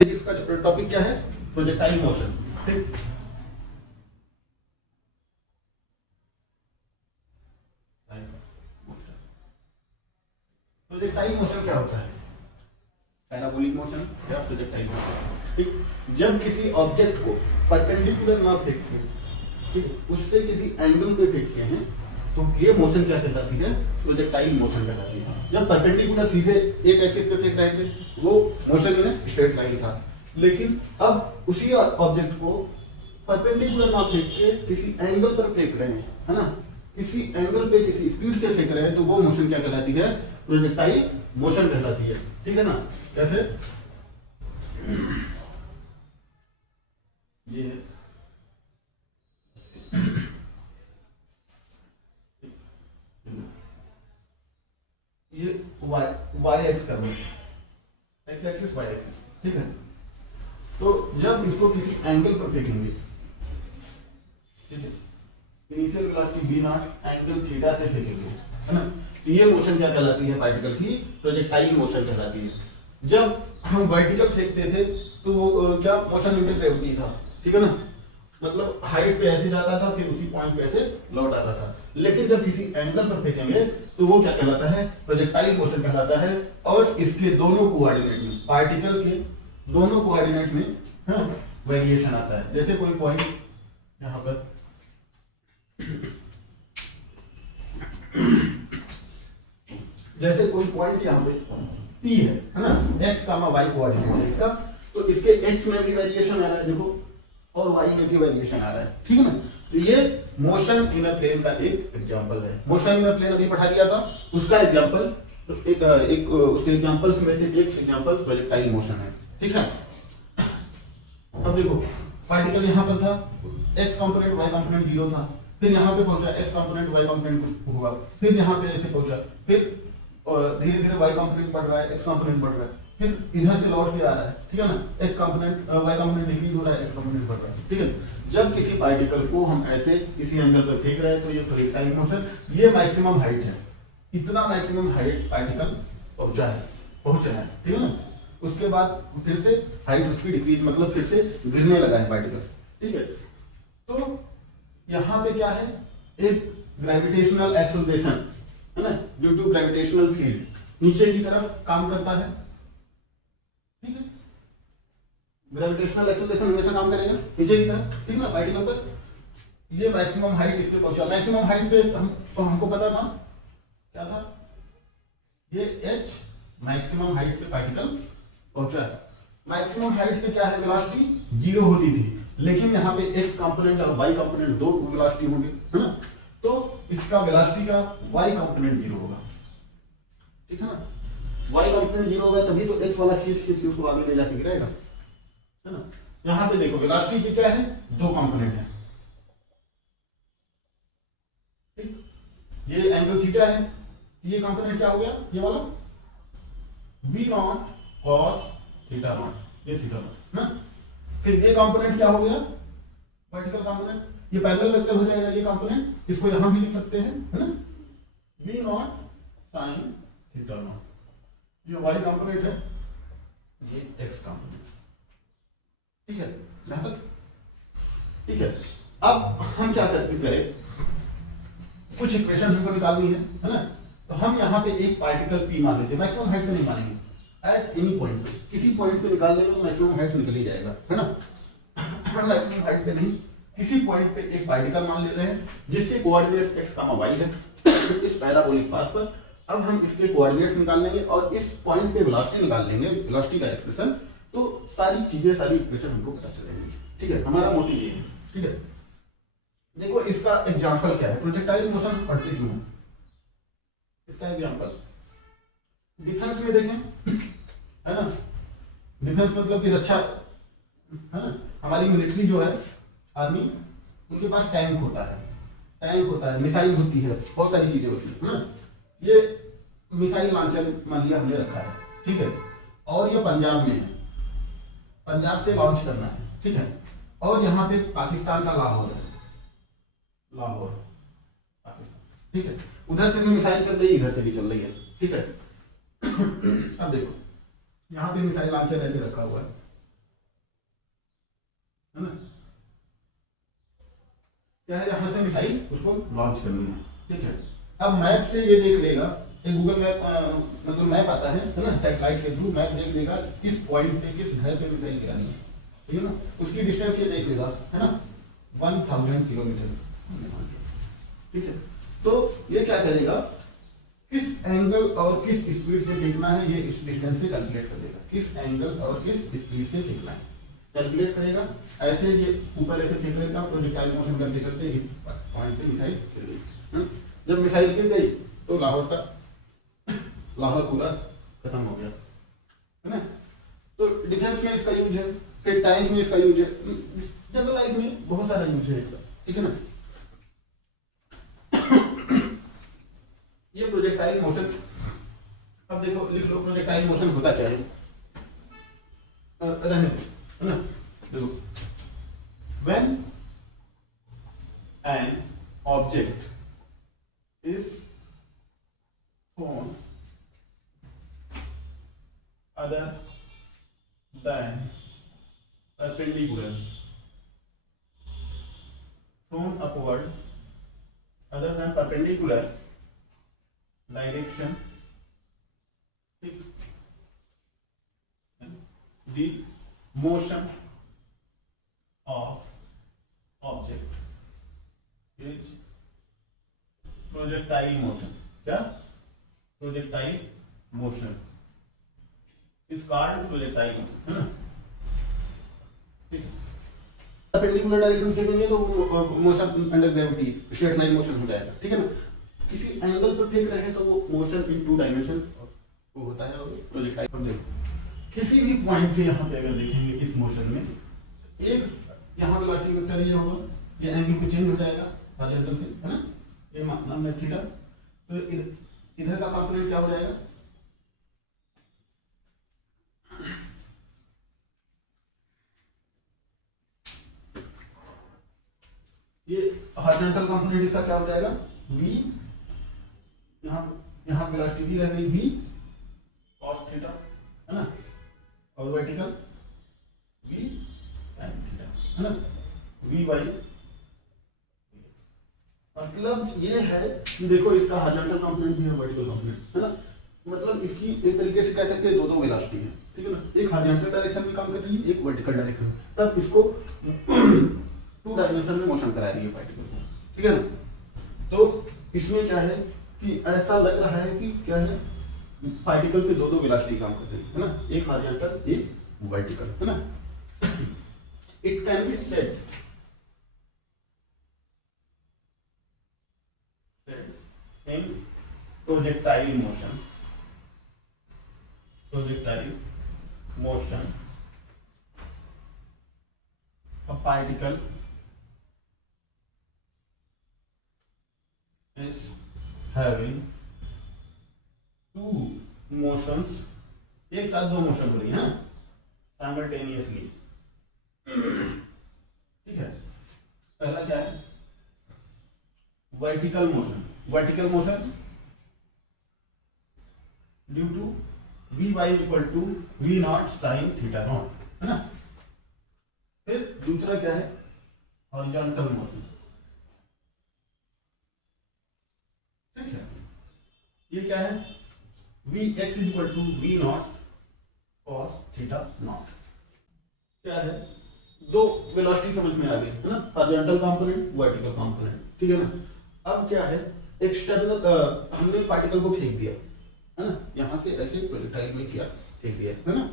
इसका टॉपिक क्या है? Projectile motion. ठीक, प्रोजेक्टाइल मोशन क्या होता है? पैराबोलिक मोशन या प्रोजेक्टाइल मोशन। ठीक, जब किसी ऑब्जेक्ट को परपेंडिकुलर ना फेंक के, ठीक, उससे किसी एंगल पे फेंकते हैं तो ये मोशन क्या कहलाती है? प्रोजेक्टाइल मोशन कहलाती है। जब परपेंडिकुलर सीधे एक एक्सिस पे फेंक रहे थे वो मोशन में स्ट्रेट लाइन था, लेकिन अब उसी ऑब्जेक्ट को परपेंडिकुलर ना फेंक के किसी एंगल पर फेंक रहे हैं, है ना, किसी एंगल पे किसी स्पीड से फेंक रहे हैं, तो वो मोशन क्या कहलाती है? प्रोजेक्टाइल मोशन कहलाती है। ठीक है ना? कैसे? ये है ये Y X curve, X axis Y axis. ठीक है, तो जब इसको किसी एंगल पर फेंकेंगे, ठीक है, initial velocity v naught angle theta से फेंकेंगे, है ना, तो ये मोशन क्या कहलाती है? पार्टिकल की प्रोजेक्टाइल मोशन कहलाती है। जब हम वर्टिकल फेंकते थे तो वो क्या मोशन इंटर ग्रेविटी था, ठीक है ना, मतलब हाइट पे ऐसे जाता था फिर उसी पॉइंट पे ऐसे लौट आता था। लेकिन जब किसी एंगल पर फेंकेंगे तो वो क्या कहलाता है? प्रोजेक्टाइल मोशन कहलाता है। और इसके दोनों कोऑर्डिनेट में, पार्टिकल के दोनों कोऑर्डिनेट में वेरिएशन आता है। जैसे कोई पॉइंट यहाँ पर जैसे कोई पॉइंट यहाँ पे P है ना, x कामा y कोऑर्डिनेट है इसका, तो इसके x में भी वेरिएशन आ रहा है देखो, और y में भी वेरिएशन आ रहा है। ठीक है ना? तो ये मोशन इन अ प्लेन का एक एग्जांपल है। मोशन इन अ प्लेन अभी पढ़ा दिया था, उसका एग्जांपल एक उसके एग्जांपल्स में से एक एग्जांपल प्रोजेक्टाइल मोशन है। ठीक है, अब देखो पार्टिकल यहाँ पर था, x कंपोनेंट y कंपोनेंट 0 था, फिर यहाँ पे पहुंचा x कंपोनेंट y कंपोनेंट कुछ हुआ, फिर यहाँ पे ऐसे पहुंचा, फिर धीरे धीरे y कंपोनेंट बढ़ रहा है, x कंपोनेंट बढ़ रहा है, फिर इधर से लौट के आ रहा है। ठीक है ना, x component y component decrease हो रहा है, x कंपोनेंट बढ़ रहा है। ठीक है, जब किसी पार्टिकल को हम ऐसे किसी एंगल पर फेंक रहे हैं तो ये प्रोजेक्टाइल मोशन, ये मैक्सिमम हाइट है, इतना मैक्सिमम हाइट पार्टिकल पहुंच रहा है। ठीक है ना, उसके बाद फिर से हाइट उसकी डिक्रीज, मतलब फिर से गिरने लगा है पार्टिकल। ठीक है, तो यहाँ पे क्या है? एक ग्रेविटेशनल एक्सेलरेशन है ना, ड्यू टू ग्रेविटेशनल फील्ड नीचे की तरफ काम करता है। ठीक है, ग्रेविटेशनल एक्सेलरेशन हमेशा काम करेगा नीचे की तरफ। ठीक है ना, पार्टिकल पर ये मैक्सिमम हाइट इस पे पहुंचा, मैक्सिमम हाइट पे हमको पता था क्या था? ये h मैक्सिमम हाइट पे पार्टिकल पहुंचा है। मैक्सिमम हाइट पे क्या है? वेलोसिटी 0 होती थी, लेकिन यहाँ पे x कंपोनेंट और y कंपोनेंट दो वेलोसिटी होंगे, है ना, तो इसका वेलोसिटी का y कंपोनेंट 0 होगा। ठीक है ना, y कंपोनेंट 0 होगा तभी तो x वाला खींच के उसको आगे ले जाके गिराएगा, है ना। यहाँ पे देखो वेलोसिटी की क्या है? दो कंपोनेंट है। ठीक, ये एंगल थीटा है, ये कंपोनेंट क्या हो गया? ये वाला v not cos theta nought, ये थीटा नॉट ना। फिर ये कंपोनेंट क्या हो गया? वर्टिकल कंपोनेंट, ये पैरेलल वेक्टर हो जाएगा ये कंपोनेंट, इसको यहां भी लिख सकते हैं, है ना, v not sin theta nought. ये y कंपोनेंट है, ये x कंपोनेंट। ठीक है, यहां तक ठीक है। अब हम क्या करें? कुछ इक्वेशन हमको निकालनी है ना, तो हम यहाँ पे एक पार्टिकल p मान लेते हैं, मैक्सिमम हाइट पे नहीं मानेंगे, एट एनी पॉइंट पे, किसी पॉइंट पे निकाल देंगे तो मैक्सिमम हाइट निकल ही जाएगा, है ना। मैक्सिमम हाइट पे नहीं, किसी पॉइंट पे एक पार्टिकल मान ले रहे हैं जिसके कोऑर्डिनेट्स x, y है इस पैराबोलिक पाथ पर। अब हम इसके कोऑर्डिनेट्स निकाल लेंगे और इस पॉइंट पे वेलोसिटी निकाल लेंगे, वेलोसिटी का एक्सप्रेशन, तो सारी चीजें, सारी इक्वेशन हमको पता चलेंगी। ठीक है, हमारा मोटिव ये है। ठीक है, देखो इसका एग्जांपल क्या है? प्रोजेक्टाइल मोशन पढ़ते क्यों हैं? इसका एग्जांपल डिफेंस में देखें, है ना, डिफेंस मतलब कि रक्षा, है ना, हमारी मिलिट्री जो है, आर्मी, उनके पास टैंक होता है, मिसाइल होती है, बहुत सारी चीजें होती है ना। ये मिसाइल लॉन्चर मान लिया हमने रखा है, ठीक है, और ये पंजाब में है, पंजाब से लॉन्च करना है। ठीक है, और यहाँ पे पाकिस्तान का लाहौर है, लाहौर पाकिस्तान। ठीक है, उधर से भी मिसाइल चल रही है, इधर से भी चल रही है। ठीक है, अब देखो यहाँ पे मिसाइल लॉन्चर ऐसे रखा हुआ है, क्या है, यहाँ से मिसाइल उसको लॉन्च करनी है, ठीक है। अब मैप से ये देख लेगा, एक गूगल मैप मतलब मैप आता है ना, सैटेलाइट के थ्रू मैप देख लेगा किस पॉइंट पे, किस घर पे मिसाइल गिरानी है, ठीक है ना। उसकी डिस्टेंस ये देख लेगा, है ना, 1000 किलोमीटर, ठीक है। तो ये क्या करेगा, किस एंगल और किस स्पीड से फेंकना है, ये इस डिस्टेंस से कैलकुलेट कर देगा, किस एंगल और किस स्पीड से फेंकना है कैलकुलेट करेगा। ऐसे ये ऊपर ऐसे फेंक लेगा, प्रोजेक्टाइल मोशन करते करते इस पॉइंट पे मिसाइल गिर गई। जब मिसाइल गिर गई तो लाहौर पूरा खत्म हो गया, है ना। तो डिफेंस में इसका यूज है, फिर टैंक में इसका यूज है, जनरल लाइफ में बहुत सारा यूज है इसका, ठीक है ना। ये प्रोजेक्टाइल मोशन, अब देखो लिख लो प्रोजेक्टाइल मोशन होता क्या है, रहने दो, है ना। देखो, when an object is thrown other than perpendicular, thrown upward other than perpendicular direction, the motion of object is projectile motion. क्या, projectile motion is called projectile motion, है ना, ठीक है। परपेंडिकुलर डायरेक्शन फेंकेंगे तो motion under gravity straight line motion हो जाएगा, ठीक है ना। किसी एंगल पर फेंक रहे हैं तो वो मोशन इन 2 डायमेंशन वो होता है, और प्रोजेक्टाइल पर देखो किसी भी पॉइंट पे यहाँ पे अगर देखेंगे इस मोशन में, एक यहाँ वेलोसिटी वेक्टर ये होगा, ये एंगल को चेंज हो जाएगा हॉरिजॉन्टल से, है ना, ये नाम है थीटा। तो इधर का कंपोनेंट क्या हो जाएगा, ये हॉरिजॉन्टल कंपोनेंट इसका क्या हो जाएगा, v, यहाँ वेलोसिटी भी रह गई v cos थीटा, है ना, और वर्टिकल v sin थीटा, है ना, v बाई। मतलब ये है कि देखो इसका हॉरिजॉन्टल कंपोनेंट भी है, वर्टिकल कंपोनेंट, है ना। मतलब इसकी एक तरीके से कह सकते हैं दो वेलोसिटी है, ठीक है ना, एक हॉरिजॉन्टल डायरेक्शन में काम कर रही है, एक वर्टिकल डायरेक्शन, तब इसको 2 डायमेंशन में मोशन करा रही है पार्टिकल को, ठीक है ना। तो इसमें क्या है कि ऐसा लग रहा है कि क्या है, पार्टिकल पे 2 वेलोसिटी काम कर रही है ना, एक हॉरिजॉन्टल एक वर्टिकल, है ना। It can be said in projectile motion a particle is having 2 motions, एक साथ 2 मोशन हो रही है साइमल्टेनियसली, ठीक है। पहला क्या है, vertical motion due to V Y equal to we not sine theta nought, है ना। फिर दूसरा क्या है, हॉरिजॉन्टल मोशन, ठीक है। ये क्या है, V X equal to we not cos theta nought. क्या है, 2 वेलोसिटी समझ में आ गई, है ना, हॉरिजॉन्टल कंपोनेंट वर्टिकल कंपोनेंट, ठीक है ना। अब क्या है, एक्सटर्नल हमने पार्टिकल को फेंक दिया, है ना, यहाँ से ऐसे प्रोजेक्टाइल में किया, फेंक दिया, है ना।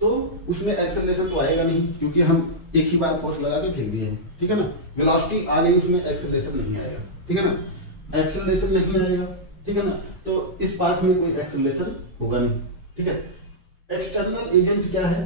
तो उसमें एक्सेलरेशन तो आएगा नहीं क्योंकि हम एक ही बार फोर्स लगा के फेंक दिए हैं, ठीक है ना। वेलोसिटी आ गई, उसमें एक्सेलरेशन नहीं आएगा, ठीक है ना, एक्सेलरेशन नहीं आएगा, ठीक है ना। तो इस पाथ में कोई एक्सेलरेशन होगा नहीं, ठीक है। एक्सटर्नल एजेंट क्या है,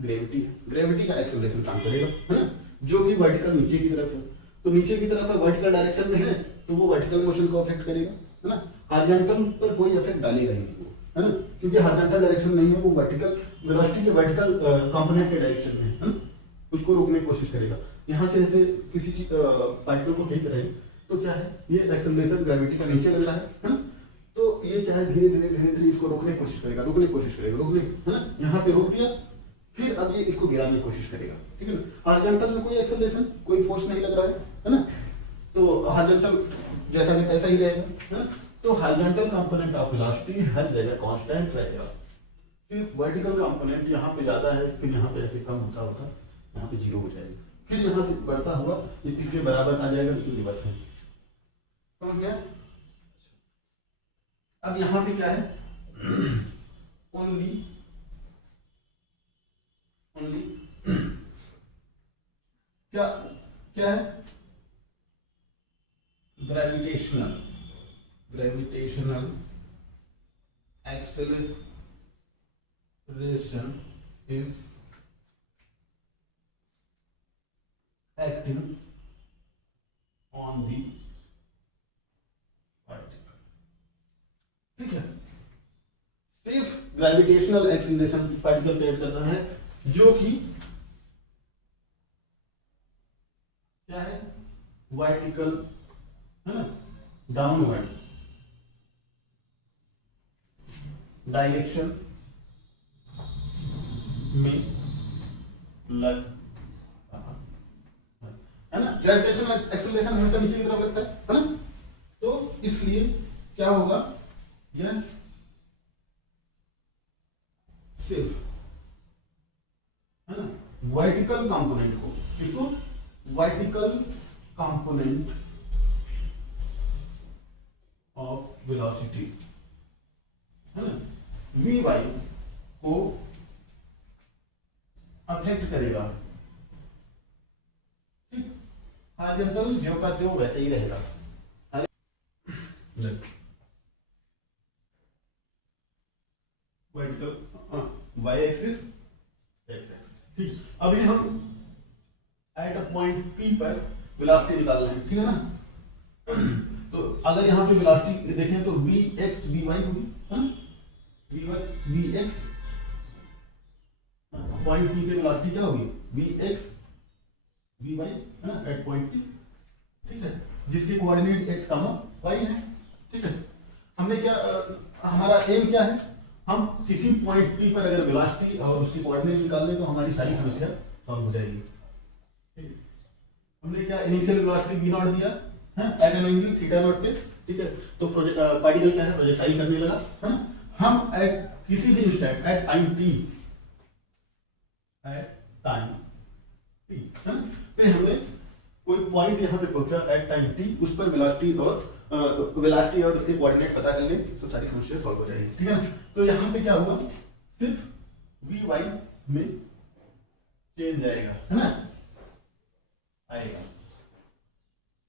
ग्रेविटी है, ग्रेविटी का एक्सेलरेशन काम करेगा, है ना, जो कि वर्टिकल नीचे की तरफ है। तो नीचे की तरफ है, वर्टिकल डायरेक्शन में है, तो वो वर्टिकल मोशन को अफेक्ट करेगा, है ना। हॉरिजॉन्टल पर कोई इफेक्ट डालेगा ही नहीं वो, है ना, क्योंकि हॉरिजॉन्टल डायरेक्शन नहीं है, वो वर्टिकल वेलोसिटी के वर्टिकल कंपोनेंट के डायरेक्शन में है ना, उसको रोकने की कोशिश करेगा। यहाँ से ऐसे किसी चीज पार्टिकल को फेंक रहे हैं तो क्या है, ये एक्सेलरेशन ग्रेविटी का नीचे लग रहा है ना। तो ये क्या है, धीरे धीरे इसको रोकने की कोशिश करेगा, है ना। यहाँ पे रोक दिया, फिर अब ये इसको गिराने की कोशिश करेगा, ठीक है ना। हॉरिजॉन्टल में कोई एक्सेलरेशन, कोई फोर्स नहीं लग रहा है ना, तो हॉरिजॉन्टल जैसा कि तैसा ही रहेगा, है ना। तो हॉरिजॉन्टल कंपोनेंट ऑफ वेलोसिटी हर जगह कांस्टेंट रहेगा, सिर्फ वर्टिकल कंपोनेंट यहाँ पे ज्यादा है, फिर यहाँ पे ऐसे कम होता होता यहाँ पे जीरो हो जाएगा, फिर यहाँ से बढ़ता हुआ ये इसके बराबर आ जाएगा, लेकिन रिवर्स है, समझ गया। अब यहाँ पे क्या है, ओनली क्या क्या है, gravitational acceleration is acting on the particle, ठीक है। सिर्फ ग्रेविटेशनल एक्सीलरेशन पार्टिकल पे कर रहा है, जो कि क्या है, वर्टिकल, है ना, डाउनवर्ड डायरेक्शन में लग, है ना। ग्रेविटेशनल एक्सेलरेशन हमेशा नीचे की तरफ लगता है ना, तो इसलिए क्या होगा, यह सिर्फ, है ना, वर्टिकल कंपोनेंट को, इसको वर्टिकल कंपोनेंट ऑफ वेलोसिटी, है ना, वी वाई को अफेक्ट करेगा, ठीक। हॉरिजॉन्टल जो का जो वैसे ही रहेगा, vertical Y axis X axis, ठीक। अभी हम एट अ पॉइंट पी पर वेलोसिटी निकाल रहे हैं, ठीक है ना। तो अगर यहाँ पे वेलोसिटी देखें तो वी एक्स वी वाई होगी, है ना, वी एक्स पॉइंट पी पे वेलोसिटी क्या होगी, वी एक्स वी वाई, है ना, एट पॉइंट पी, ठीक है, जिसके कोऑर्डिनेट एक्स कामा वाई है, ठीक है। हमने क्या हमारा एम क्या है, हम किसी पॉइंट पी पर अगर वेलोसिटी और उसकी कोऑर्डिनेट निकाल लें तो हमारी सारी समस्या सॉल्व हो जाएगी, ठीक है। हमने क्या इनिशियल वेलोसिटी v नॉट दिया है at an angle theta nought पे, ठीक है। तो पार्टिकल क्या है, प्रोजेक्टाइल करने लगा, है ना। हम एट किसी भी इंस्टेंट एट टाइम t, है ना, पे हमने कोई पॉइंट यहाँ पे पहुंचा एट टाइम t, उस पर वेलोसिटी और उसके कोऑर्डिनेट पता चल गए तो सारी समस्या सॉल्व हो जाएगी, ठीक है ना। तो यहाँ पे क्या हुआ, सिर्फ वी वाई में चेंज आएगा, है ना, आएगा।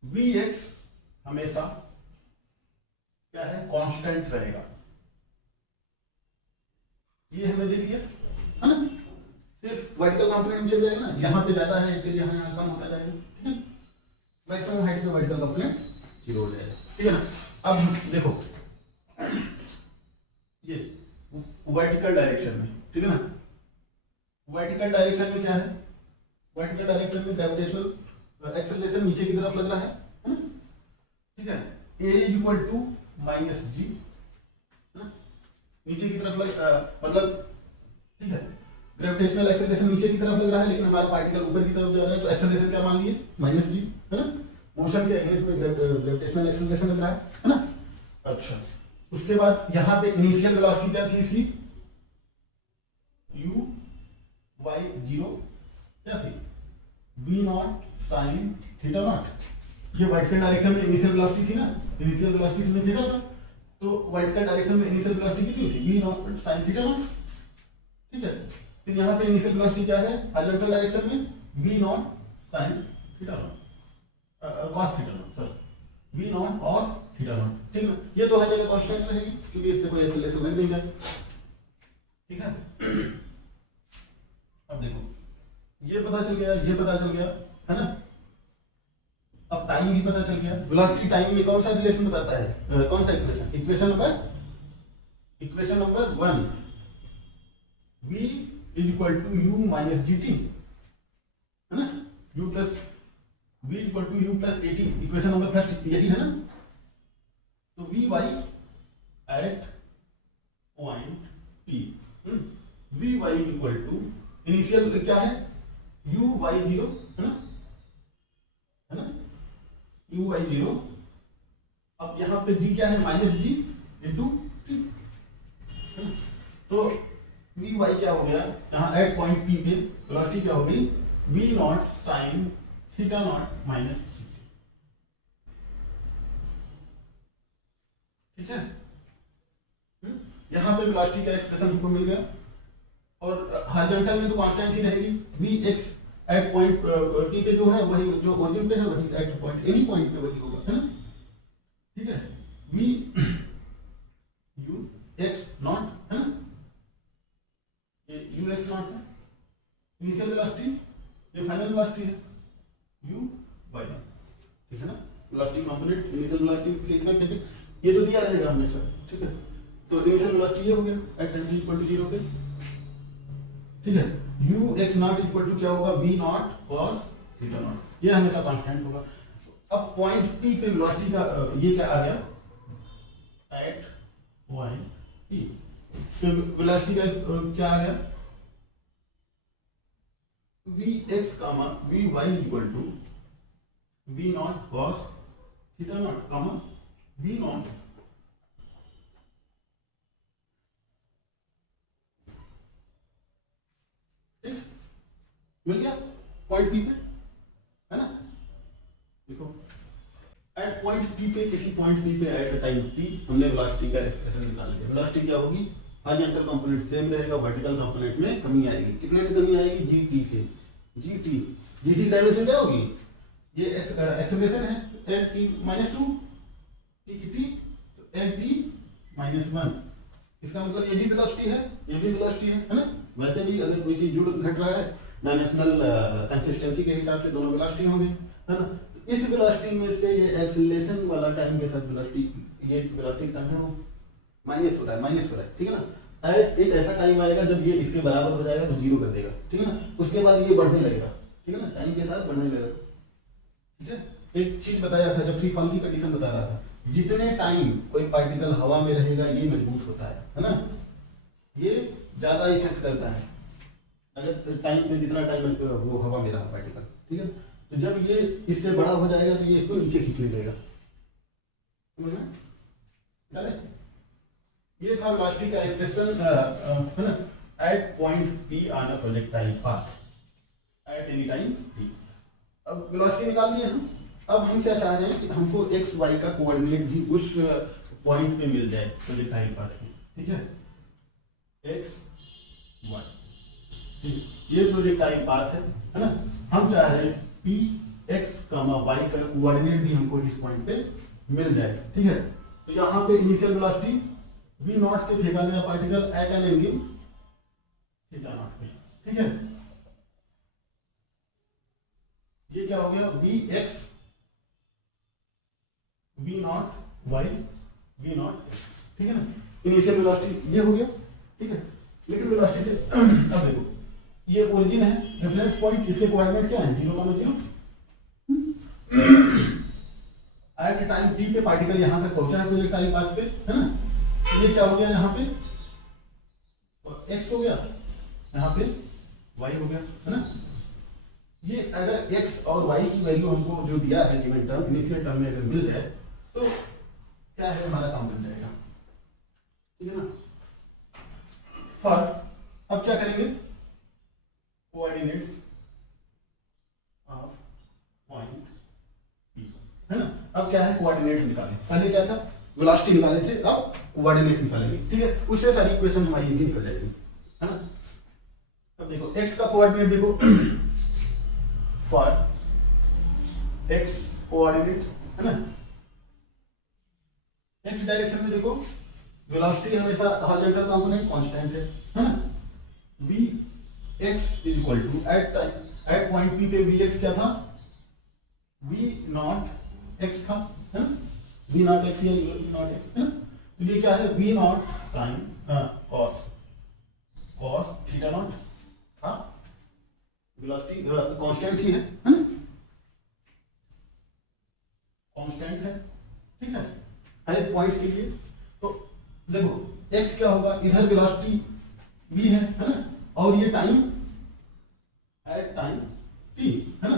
वी एक्स हमेशा क्या है, कांस्टेंट रहेगा, ये हमने देख लिया, है ना। सिर्फ वर्टिकल कंपोनेंट चल जाएगा ना, यहाँ पे ज्यादा है फिर यहाँ कम होता जाएगा, ठीक है। मैक्सिमम हाइट पे वर्टिकल कंपोनेंट जीरो हो जाएगा, ठीक है ना। अब देखो ये वर्टिकल डायरेक्शन में, ठीक है ना, वर्टिकल डायरेक्शन में क्या है, वर्टिकल डायरेक्शन में ग्रेविटेशनल एक्सेलरेशन नीचे की तरफ लग रहा है ना, ठीक है। ए इज इक्वल टू माइनस जी, नीचे की तरफ मतलब, ठीक है, ग्रेविटेशनल एक्सेलरेशन नीचे की तरफ लग रहा है, लेकिन हमारा पार्टिकल ऊपर की तरफ जा रहा है, तो एक्सेलरेशन क्या मान लिए, माइनस जी, है ना। मोशन के अगेंस्ट में ग्रेविटेशनल एक्सेलरेशन लग रहा है ना। अच्छा, उसके बाद यहाँ पे इनिशियल वेलोसिटी क्या थी इसकी, u y 0 क्या थी, v not sine theta nought. ये वर्टिकल डायरेक्शन में इनिशियल वेलोसिटी थी ना, इनिशियल वेलोसिटी से देखा था, तो वर्टिकल डायरेक्शन में इनिशियल वेलोसिटी कितनी थी, v not sine theta not, ठीक है। फिर यहाँ पे इनिशियल वेलोसिटी क्या है, हॉरिजॉन्टल डायरेक्शन में v not sine theta not, cos theta not, sorry v not cos theta not, ठीक है। ये तो हर जगह कांस्टेंट रहेगी क्योंकि इसमें कोई एक्सेलरेशन नहीं है, ठीक है। अब देखो ये पता चल गया, ये पता चल गया, है ना। अब टाइम भी पता चल गया, वेलोसिटी टाइम में कौन सा रिलेशन बताता है, कौन सा equation, equation number 1, v is equal to u minus gt, है ना, u plus v equal to u plus at, equation number first यही है ना। तो V Y at point p, V Y equal to initial क्या है u y 0 है ना u y 0। अब यहाँ पे g क्या है माइनस जी इंटू टी, तो वी वाई क्या हो गया यहाँ एट पॉइंट पी पे वेलोसिटी क्या हो गई v not sine theta not minus G, ठीक है। यहाँ पे वेलोसिटी का एक्सप्रेशन हमको मिल गया और हॉरिजॉन्टल में तो कांस्टेंट ही रहेगी V X at point P पे जो है वही जो ओरिजिन पे है वही एट पॉइंट एनी पॉइंट पे वही होगा, है ना, ठीक है। वी यू एक्स नॉट है ना, ये यू एक्स नॉट है इनिशियल वेलोसिटी, ये फाइनल वेलोसिटी है यू वाई नॉट, ठीक है ना। वेलोसिटी कंपोनेंट इनिशियल वेलोसिटी से इतना कहते ये तो दिया रहेगा हमेशा, ठीक है। तो इनिशियल वेलोसिटी ये हो गया at time t equal to 0 पे, ठीक है। u x nought equal to क्या होगा v not cos theta nought, ये हमेशा कांस्टेंट होगा। अब पॉइंट p पे वेलोसिटी का ये क्या आ गया एट पॉइंट p, तो वेलोसिटी का क्या आ गया vx vy equal to v not cos theta naught v naught मिल गया पॉइंट पी पे, है ना। देखो एट पॉइंट पी पे किसी पॉइंट पी पे एट टाइम टी हमने वेलोसिटी का एक्सप्रेशन निकाल लिया। वेलोसिटी क्या होगी हॉरिजॉन्टल कंपोनेंट सेम रहेगा, वर्टिकल कंपोनेंट में कमी आएगी। कितने से कमी आएगी gt से, gt डायमेंशन क्या होगी ये एक्सेलरेशन है एल टी माइनस 2 टी की टी तो एल टी माइनस 1, इसका मतलब ये भी वेलोसिटी है ये भी वेलोसिटी है ना। वैसे भी अगर कोई चीज जुड़ घट रहा है डायमेंशनल कंसिस्टेंसी के हिसाब से दोनों वेलोसिटी होंगे, है ना। तो इस वेलोसिटी में से ये एक्सेलरेशन वाला टाइम के साथ वेलोसिटी ये वेलोसिटी टर्म है वो माइनस हो रहा है, ठीक है ना। एक ऐसा टाइम आएगा जब ये इसके बराबर हो जाएगा तो 0 कर देगा, ठीक है ना। उसके बाद ये बढ़ने लगेगा, ठीक है ना, टाइम के साथ बढ़ने लगेगा, ठीक है। एक चीज बताया था जब फ्री फॉल की कंडीशन बता रहा था, जितने टाइम कोई पार्टिकल हवा में रहेगा ये मजबूत होता है ना, ये ज्यादा इफेक्ट करता है अगर टाइम पे जितना टाइम वो हवा में रहा पार्टिकल, ठीक है। तो जब ये इससे बड़ा हो जाएगा तो ये इसको नीचे खींचने लगेगा, समझ में। ये था वेलोसिटी का एक्सप्रेशन, है ना, at point P on a projectile path at any time T. अब वेलोसिटी निकाल दिए हम, अब हम क्या चाह रहे हैं कि हमको एक्स वाई का कोऑर्डिनेट भी उस पॉइंट पे मिल जाए प्रोजेक्टाइल पाथ में, ठीक है। एक्स वाई ये प्रोजेक्टाइल पाथ है ना। हम चाह रहे हैं पी एक्स वाई का कोऑर्डिनेट भी हमको इस पॉइंट पे मिल जाए, ठीक है। तो यहाँ पे इनिशियल वेलोसिटी v नॉट से फेंका गया particle at an angle theta nought पे, ठीक है। ये क्या हो गया V X V nought Y V nought, ठीक है ना। इनिशियल वेलोसिटी ये हो गया, ठीक है। लेकिन वेलोसिटी से अब देखो ये ओरिजिन है रेफरेंस पॉइंट, इसके कोऑर्डिनेट क्या है 0,0 एट टाइम टी पे पार्टिकल यहां तक पहुंचा है प्रोजेक्टाइल पाथ पे, है ना। ये क्या हो गया यहाँ पे x हो गया, यहाँ पे y हो गया, है ना। ये अगर x और y की वैल्यू हमको जो दिया है गिवन टर्म इनिशियल टर्म में अगर मिल जाए तो क्या है हमारा काम बन जाएगा, ठीक है ना। फॉर अब क्या करेंगे कोऑर्डिनेट्स ऑफ पॉइंट P, है ना। अब क्या है कोऑर्डिनेट निकालें, पहले क्या था वेलोसिटी निकाले थे, अब कोऑर्डिनेट निकालेंगे, ठीक है। उससे सारी इक्वेशन हमारी भी निकल जाएगी, है ना। अब देखो x का कोऑर्डिनेट देखो फॉर x कोऑर्डिनेट, है ना। x डायरेक्शन में देखो वेलोसिटी हमेशा हॉरिजॉन्टल कंपोनेंट कांस्टेंट है ना। v x is equal to at point p पे vx क्या था v नॉट x था, है ना। v नॉट x या v नॉट x, है ना। तो ये क्या है v not sine cos theta nought था, वेलोसिटी कांस्टेंट ही है ना, कांस्टेंट है, ठीक है, हर एक पॉइंट के लिए। तो देखो x क्या होगा इधर वेलोसिटी v है ना, और ये टाइम एट टाइम टी, है ना।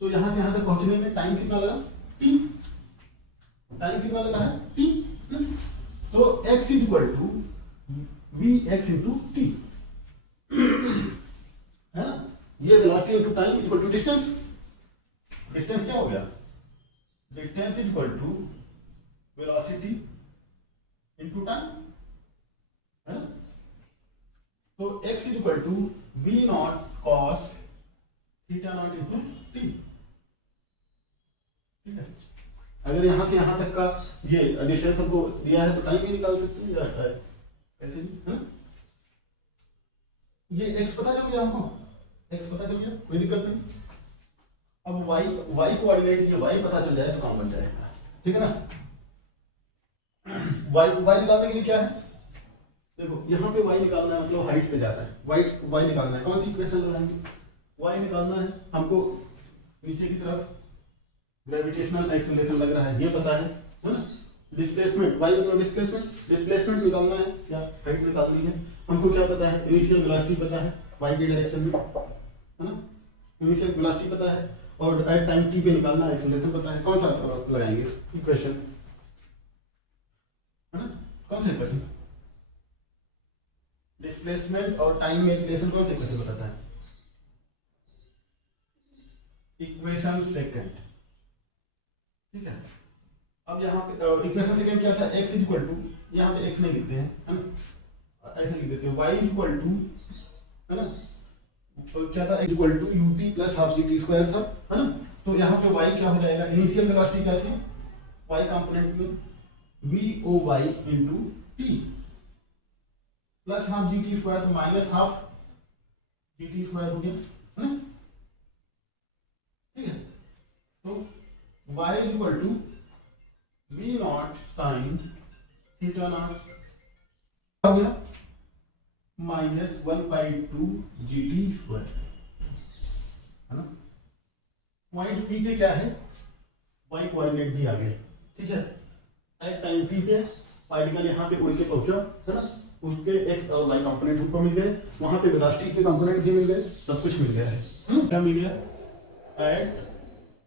तो यहां से यहां तक पहुंचने में टाइम कितना लगा, टी, टाइम कितना लग रहा है, टी। तो x is equal to V X into T, है ना। ये velocity into time equal to distance. Distance क्या हो गया, distance is equal to velocity into time, है ना। तो x is equal to we not cos theta not into T, ठीक है। अगर यहां से यहां तक का ये डिस्टेंस हमको दिया है तो टाइम भी निकाल सकते हैं, या कैसे भी, है ना। ये x पता चल गया हमको, x पता चल गया, कोई दिक्कत नहीं। अब y कोऑर्डिनेट ये y पता चल जाए तो काम बन जाएगा, ठीक है ना। y निकालने के लिए क्या है, देखो यहाँ पे y निकालना है, मतलब हाइट पे जा रहा है, y निकालना है। कौन सी इक्वेशन लगाएंगे, y निकालना है हमको, नीचे की तरफ ग्रेविटेशनल एक्सेलरेशन लग रहा है, ये पता है ना। डिस्प्लेसमेंट, y मतलब डिस्प्लेसमेंट निकालना है या हाइट निकालनी है। हमको क्या पता है, इनिशियल वेलोसिटी पता है y की डायरेक्शन में, है ना। इनिशियल वेलोसिटी पता है और एट टाइम t पे निकालना है, एक्सेलरेशन पता है। कौन सा लगाएंगे इक्वेशन, है ना, कौन सा इक्वेशन, डिस्प्लेसमेंट और टाइम में रिलेशन कौन सा इक्वेशन बताता है, इक्वेशन सेकंड, ठीक है। अब यहाँ पे इक्वेशन सेकंड क्या था, x इज इक्वल टू, यहाँ पे x नहीं लिखते हैं, है ना, ऐसे लिख देते हैं y इज इक्वल टू, है ना, तो क्या था, equal to ut plus half gt square था, है ना। तो यहाँ पे y क्या हो जाएगा, इनिशियल वेलोसिटी क्या थी y कंपोनेंट में v/y into t plus half gt square, तो माइनस हाफ gt स्क्वायर हो गया, है ना, ठीक है। तो y is equal to v not sine theta nought हो गया माइनस 1/2 gt स्क्वायर, है ना। पॉइंट p के क्या है, y कोऑर्डिनेट भी आ गए, ठीक है। एट टाइम t पे पार्टिकल यहाँ पे उड़ के पहुंचा, है ना, उसके x और y कंपोनेंट हमको मिल गए, वहां पे वेलोसिटी के कंपोनेंट भी मिल गए, सब कुछ मिल गया है। क्या मिल गया, एट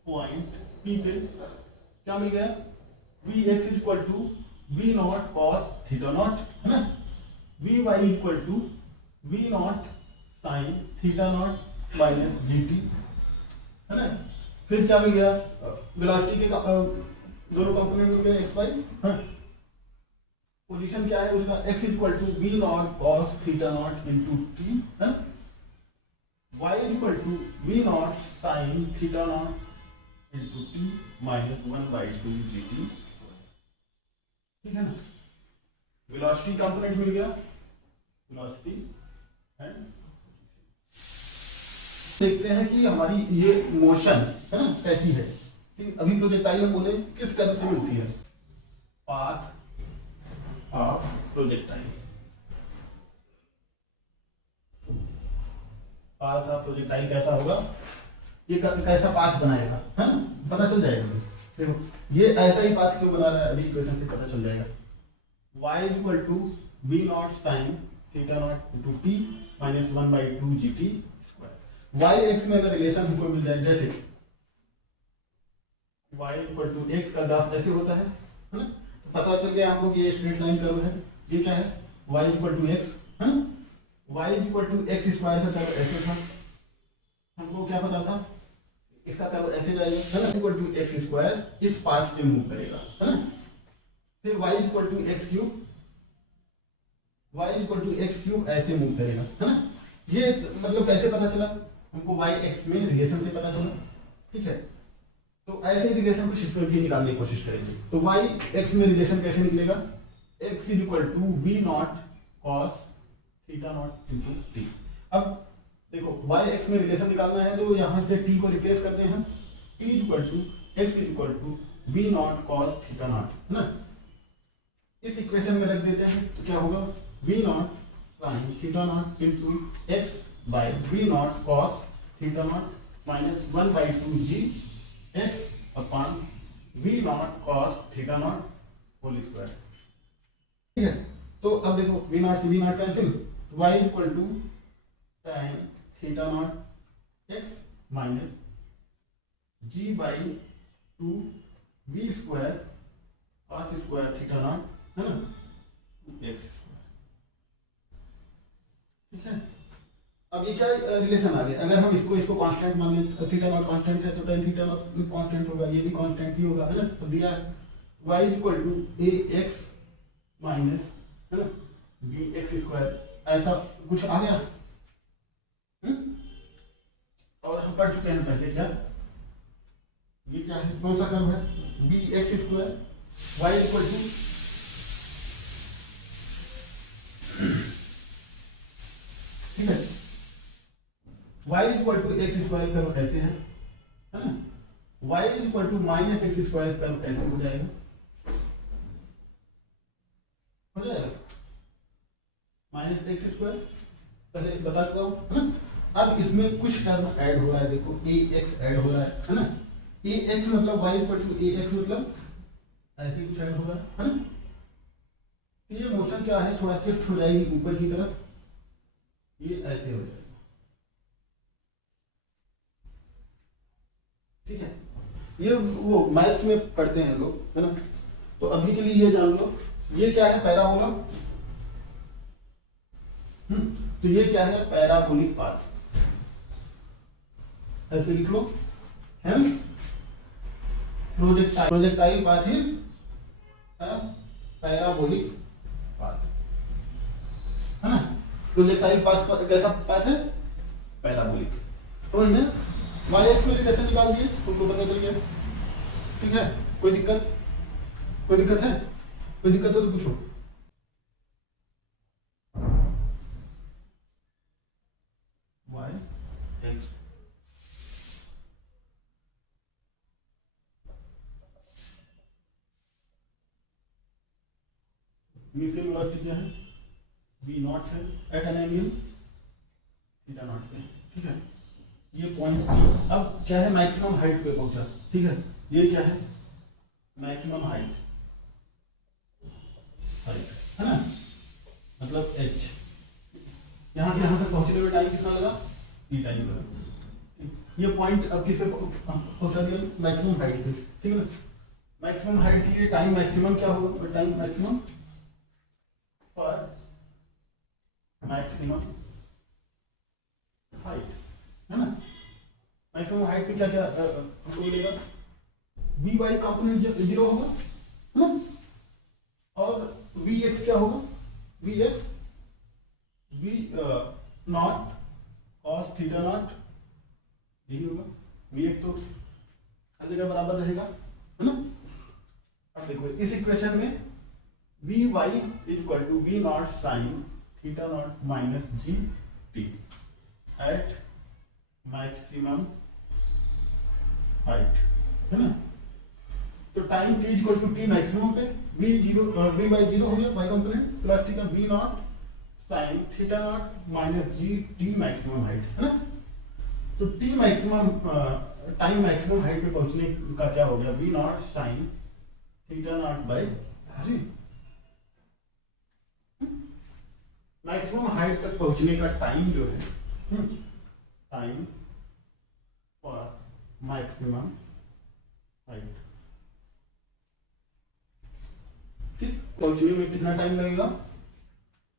पॉइंट p पे क्या मिल गया, v x is equal to v nought cos theta nought, है ना, v y is equal to v not sine theta not minus gt, है ना। फिर क्या मिल गया, वेलोसिटी के दोनों कंपोनेंट मिल गए x y, हाँ। पोजीशन क्या है उसका, x is equal to v nought cos theta not into t, है, y is equal to v not sine theta not into t minus 1/2 gt, ठीक है ना। वेलोसिटी कंपोनेंट मिल गया, वेलोसिटी एंड देखते हैं कि हमारी ये मोशन, है ना, कैसी है, ठीक। अभी प्रोजेक्टाइल में बोले किस कलर से मिलती है, path of projectile, path of projectile कैसा होगा, ये कैसा पाथ बनाएगा, है ना, पता चल जाएगा। देखो ये ऐसा ही पाथ क्यों बना रहा है, अभी इक्वेशन से पता चल जाएगा। y is equal to v not sine theta not into t minus 1/2 gt square. y x में अगर रिलेशन हमको मिल जाए, जैसे y इक्वल टू x का ग्राफ ऐसे होता है ना, तो पता चल गया हमको कि ये स्ट्रेट लाइन कर्व है, ये क्या है, y इक्वल टू x, है ना। y equal to x square का कर्व ऐसे था, हमको क्या पता था, इसका कर्व ऐसे जाएगा, है ना, इक्वल टू x स्क्वायर इस पाथ पे मूव करेगा, है ना। फिर y equal to x cube, y equal to x cube ऐसे मूव करेगा, है ना। ये मतलब कैसे पता चला हमको, y x में रिलेशन से पता चला, ठीक है। तो ऐसे ही रिलेशन कुछ इसमें भी निकालने की कोशिश करेंगे। तो y x में रिलेशन कैसे निकलेगा, x is equal to v nought cos theta not into t। अब देखो y x में रिलेशन निकालना है तो यहां से t को रिप्लेस करते हैं, t equal to x is equal to v nought cos theta nought, है ना। इस इक्वेशन में रख देते हैं तो क्या होगा, v not sine theta not into x by v nought cos theta not minus 1/2 g x upon v nought cos theta nought whole square, ठीक है। तो अब देखो v नॉट से v nought cancel, y equal to tan theta nought X minus G by two B square cos square theta nought है ना x square. ठीक है, अब ये क्या रिलेशन आ गया, अगर हम इसको कांस्टेंट मान लें, थीटा नॉट कांस्टेंट है तो tan थीटा नॉट भी कांस्टेंट होगा, ये भी कांस्टेंट ही होगा, है ना। तो दिया है y equal to A X minus है ना बी एक्स स्क्वायर, ऐसा कुछ आ गया। और हम पढ़ चुके हैं पहले क्या, ये क्या है, कौन सा कर्व है, B X square y equal to ठीक है y equal to X square curve ऐसे है ना, y equal to minus X square curve ऐसे हो जाएगा, हो जाएगा माइनस एक्स स्क्वायर, पहले बता चुका हूं है ना। अब इसमें कुछ टर्म ऐड हो रहा है, देखो ए एक्स ऐड हो रहा है ना, ए एक्स मतलब y equal to A X मतलब ऐसे कुछ ऐड हो रहा है ना। तो ये मोशन क्या है, थोड़ा शिफ्ट हो जाएगी ऊपर की तरफ, ये ऐसे हो जाएगा। ठीक है, ये वो मैथ्स में पढ़ते हैं लोग है ना। तो अभी के लिए ये जान लो, ये क्या है, पैराबोला। तो ये क्या है, पैराबोलिक पाथ, ऐसे लिख लो, hence projectile path is parabolic path, है ना। प्रोजेक्टाइल पाथ कैसा पाथ है, पैराबोलिक। तो इन्हें y एक्स में रिलेशन निकाल दिए, तुमको पता चल गया। ठीक है, कोई दिक्कत, कोई दिक्कत है, कोई दिक्कत हो तो पूछो। y एक्स इनिशियल वेलोसिटी क्या है, v नॉट है at an angle theta nought पे। ठीक है, ये पॉइंट P अब क्या है, मैक्सिमम हाइट पे पहुंचा। ठीक है, ये क्या है, मैक्सिमम हाइट, है ना, मतलब h, यहां से यहां तक पहुंचने में टाइम कितना लगा, t टाइम लगा। ये पॉइंट अब किस पे पहुंचा दिया, मैक्सिमम हाइट पे। ठीक है ना, मैक्सिमम हाइट के लिए टाइम मैक्सिमम क्या होगा, टाइम मैक्सिमम पर मैक्सिमम हाइट, है ना। मैक्सिमम हाइट पे क्या क्या हमको मिलेगा, वी वाई कंपोनेंट जीरो होगा, है ना, और वी एक्स क्या होगा, V X V not cos theta nought, यही होगा। वी एक्स तो हर जगह बराबर रहेगा, है ना। अब देखो इस इक्वेशन में V Y equal to we not sine theta not minus G T at maximum height, है ना। तो time t equal to T maximum पे v zero v by zero हो गया, y कंपोनेंट प्लस टी का v not sine theta not minus G T maximum height, है ना। तो t maximum time maximum height पे पहुंचने का क्या हो गया, v not sine theta not by G. Maximum height तक पहुंचने का टाइम जो है, टाइम फॉर मैक्सिमम हाइट, ठीक, पहुंचने में कितना टाइम लगेगा,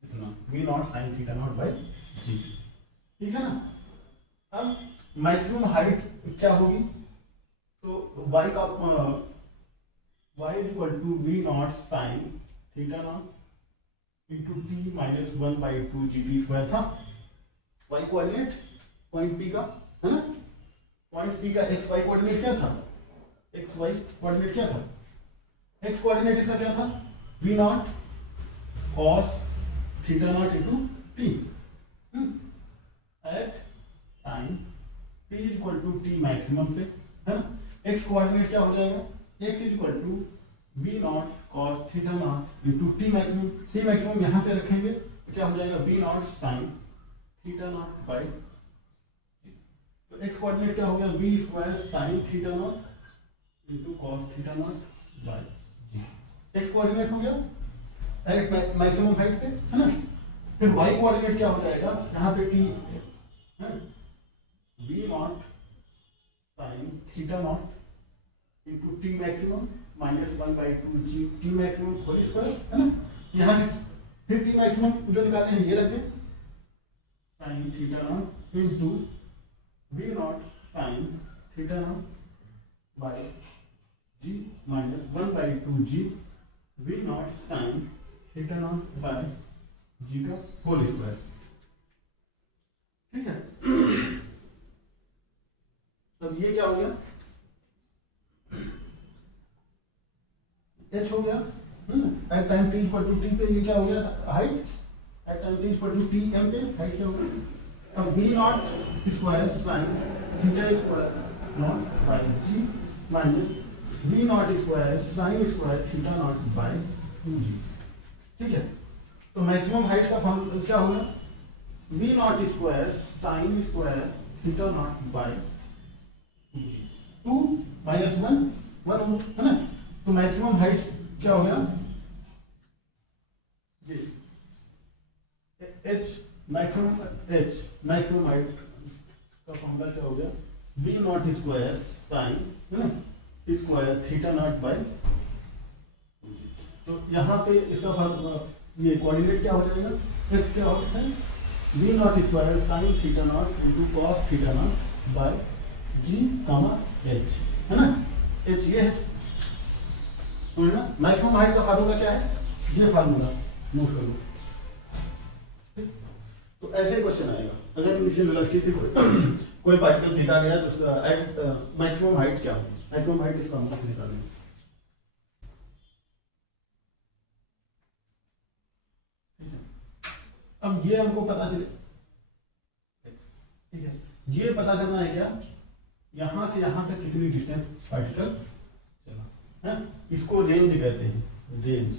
इतना v not sine theta not by G. ठीक है ना। अब मैक्सिमम हाइट क्या होगी, तो y का y equal to we not sine theta not into t minus 1/2 g t square था, y कोऑर्डिनेट पॉइंट P का, है ना। पॉइंट P का x y कोऑर्डिनेट क्या था, x y कोऑर्डिनेट क्या था, x कोऑर्डिनेट इसका क्या था, v not cos theta not into t at time t equal to T maximum पे, है ना। x कोऑर्डिनेट क्या हो जाएगा, x equal to v not cos theta not into t maximum. T maximum यहां से रखेंगे तो क्या हो जाएगा, v not sine theta not by, तो x कोऑर्डिनेट क्या हो गया, v square sine theta not into cos theta not by g. x coordinate हो गया डायरेक्ट मैक्सिमम हाइट पे, है ना। फिर y कोऑर्डिनेट क्या हो जाएगा, यहाँ पे t है, v not not sine theta not into t maximum minus 1/2 g T maximum whole square, है ना। यहाँ से फिर टी मैक्सिमम जो निकालते हैं ये रखते हैं sine theta not into V not sine theta not by G minus 1/2 G V not sine theta not by G का होल स्क्वायर, ठीक है। तब ये क्या हो गया, h हो गया, at time t equal to t पे ये क्या हो गया height, at time t equal to t m पे हाइट क्या होगा, अब v not square sine theta square not by g minus v not square sine square theta not by 2g, ठीक है। तो मैक्सिमम हाइट का फॉर्म क्या होगा, v not square sine square theta not by 2 minus 1 है ना। तो maximum height क्या हो गया, ये h मैक्सिमम हाइट का फॉर्मूला क्या हो गया, v नॉट स्क्वायर साइन है ना स्क्वायर थीटा नॉट बाय, तो यहाँ पे इसका फॉर्मूला ये कोऑर्डिनेट क्या हो जाएगा, x क्या होता है v not square sine theta not into cos theta not by g comma h, है ना। h ये है मैक्सिमम हाइट का फार्मूला क्या है, ये फार्मूला नोट कर लो, ठीक। तो ऐसे ही क्वेश्चन आएगा, अगर इनिशियल वेलोसिटी से कोई पार्टिकल फेंका गया तो एट मैक्सिमम हाइट क्या हो, मैक्सिमम हाइट इसका हमको निकालना है, अब ये हमको पता चले, ठीक है। ये पता करना है क्या, यहां से यहां तक कितनी डिस्टेंस पार्टिकल चला है, इसको रेंज कहते हैं, रेंज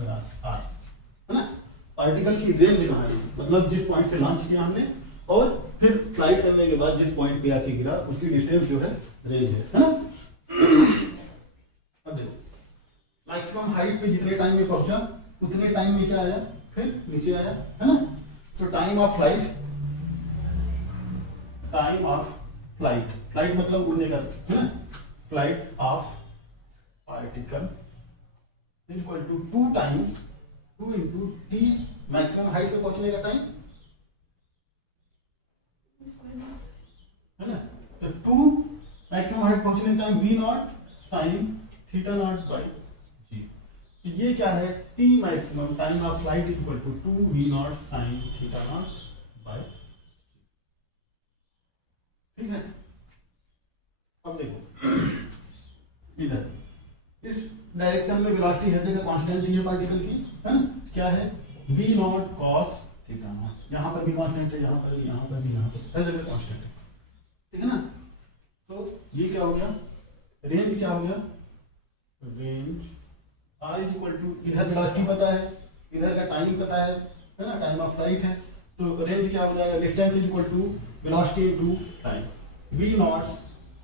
आर, है ना। पार्टिकल की रेंज हमारी मतलब जिस पॉइंट से लॉन्च किया हमने और फिर फ्लाइट करने के बाद जिस पॉइंट पे आके गिरा उसकी डिस्टेंस जो है रेंज है ना। अब देखो मैक्सिमम हाइट पे जितने टाइम में पहुंचा उतने टाइम में क्या आया, फिर नीचे आया, है ना। तो टाइम ऑफ फ्लाइट फ्लाइट मतलब उड़ने का, है ना। Flight of particle is equal to 2 times 2 into t maximum height पे पहुंचने का टाइम, है ना। तो 2 मैक्सिमम हाइट पहुंचने का time V not sine theta not by G, तो ये क्या है, T maximum time of flight equal to 2 V not sine theta not by, ठीक है। अब देखो इधर इस डायरेक्शन में वेलोसिटी हर जगह कांस्टेंट ही है पार्टिकल की, है ना। क्या है, v not cos theta not, यहाँ पर भी कांस्टेंट है, यहाँ पर भी, यहाँ पर भी, यहाँ पर हर जगह कांस्टेंट है, ठीक है ना। तो ये क्या हो गया, रेंज क्या हो गया, range r is equal to, इधर वेलोसिटी पता है, इधर का टाइम पता है ना, टाइम ऑफ फ्लाइट है, तो रेंज क्या हो जाएगा, distance is equal to velocity into time, v not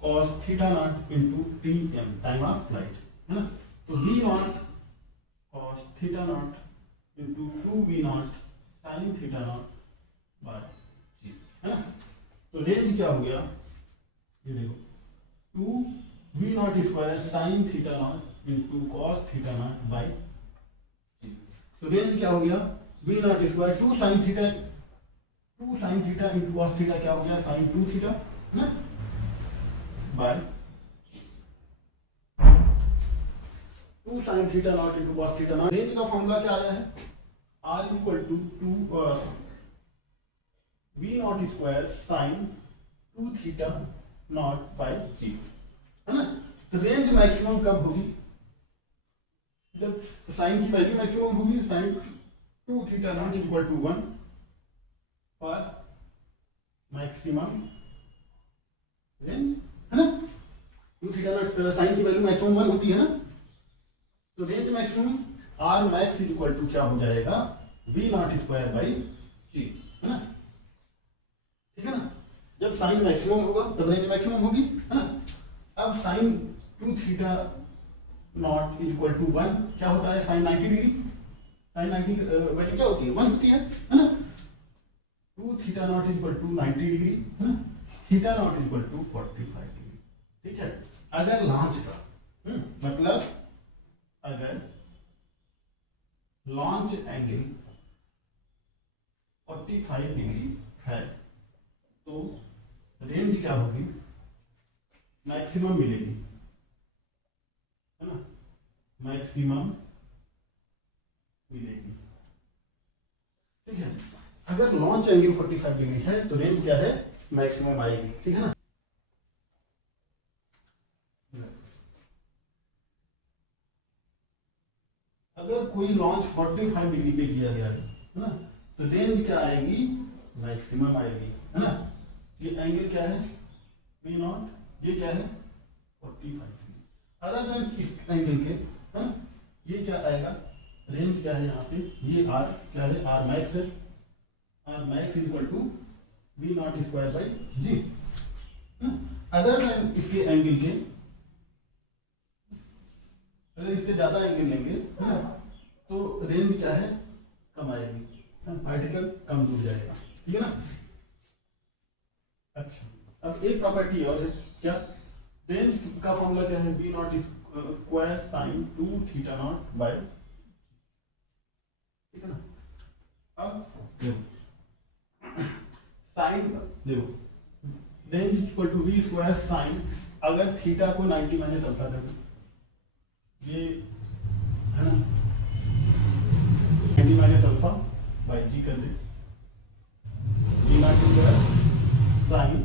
cos theta not into tm time of flight, है ना। तो v not cos theta not into 2v not sin theta not by g, है ना। तो range क्या हो गया, ये देखो 2v not square sin theta not into cos theta not by g, तो रेंज क्या हो गया, v not square 2 sin theta into cos theta क्या हो गया, sin 2 थीटा, है ना, by 2 sin theta not into cos theta not. Range का फॉर्मूला क्या आया है, r equal to 2 v not square sin 2 theta not by g, है ना। तो रेंज मैक्सिमम कब होगी, जब साइन की वैल्यू मैक्सिमम होगी, sin 2 theta not equal to 1 for maximum range, है ना। 2 थीटा नॉट साइन की वैल्यू मैक्सिमम 1 होती है ना, तो range maximum R max is equal to क्या हो जाएगा, v not square by g, है ना, ठीक है ना। जब साइन मैक्सिमम होगा तब रेंज मैक्सिमम होगी, है ना। अब sine 2 theta not is equal to 1 क्या होता है, साइन 90 डिग्री, साइन 90 वैल्यू क्या होती है, 1 होती है ना। 2 theta not is equal to 90 degree, है ना। Theta not equal to 45 degree. ठीक है, अगर लॉन्च का मतलब अगर लॉन्च एंगल 45 डिग्री है तो रेंज क्या होगी, मैक्सिमम मिलेगी, है ना, मैक्सिमम मिलेगी। ठीक है, अगर लॉन्च एंगल 45 डिग्री है तो रेंज क्या है, मैक्सिमम आएगी। ठीक है ना, अगर कोई लॉन्च 45 डिग्री पे किया गया है ना, तो रेंज क्या आएगी, मैक्सिमम आएगी, है ना। ये एंगल क्या है, V नॉट, ये क्या है 45 डिग्री। अदर देन इस एंगल के, है ना, ये क्या आएगा, रेंज क्या है यहाँ पे, ये R क्या है, R मैक्स है, R max equal to V not square by G। Other than इसके एंगल के, अगर इससे ज्यादा एंगल लेंगे, है ना, तो रेंज क्या है, कम आएगी, पार्टिकल कम दूर जाएगा। ठीक है ना। अच्छा, अब एक प्रॉपर्टी और है, क्या, रेंज का फॉर्मूला क्या है, V not square sine 2 theta not by, ठीक है ना। अब देखो साइन, देखो range equal to V square sine, अगर थीटा को 90 माइनस अल्फा कर दो, ये है ना 90 माइनस अल्फा बाई जी कर दे, V not square sine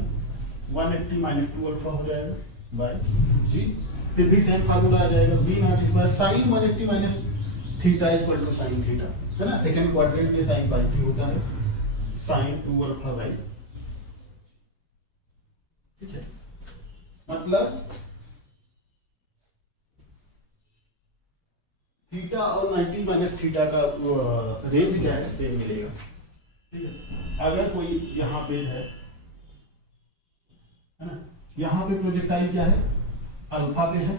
180 minus 2 alpha हो जाएगा बाई जी। फिर भी सेम फार्मूला आ जाएगा, V not square sine 180 minus theta equal to sine theta, है ना, सेकंड क्वाड्रेंट में साइन बाई टी होता है, साइन 2 अल्फा बाई। ठीक है, मतलब थीटा और 90 माइनस थीटा का रेंज क्या है, सेम मिलेगा। ठीक है, अगर कोई यहाँ पे है ना, यहाँ पे प्रोजेक्टाइल क्या है, अल्फा पे है,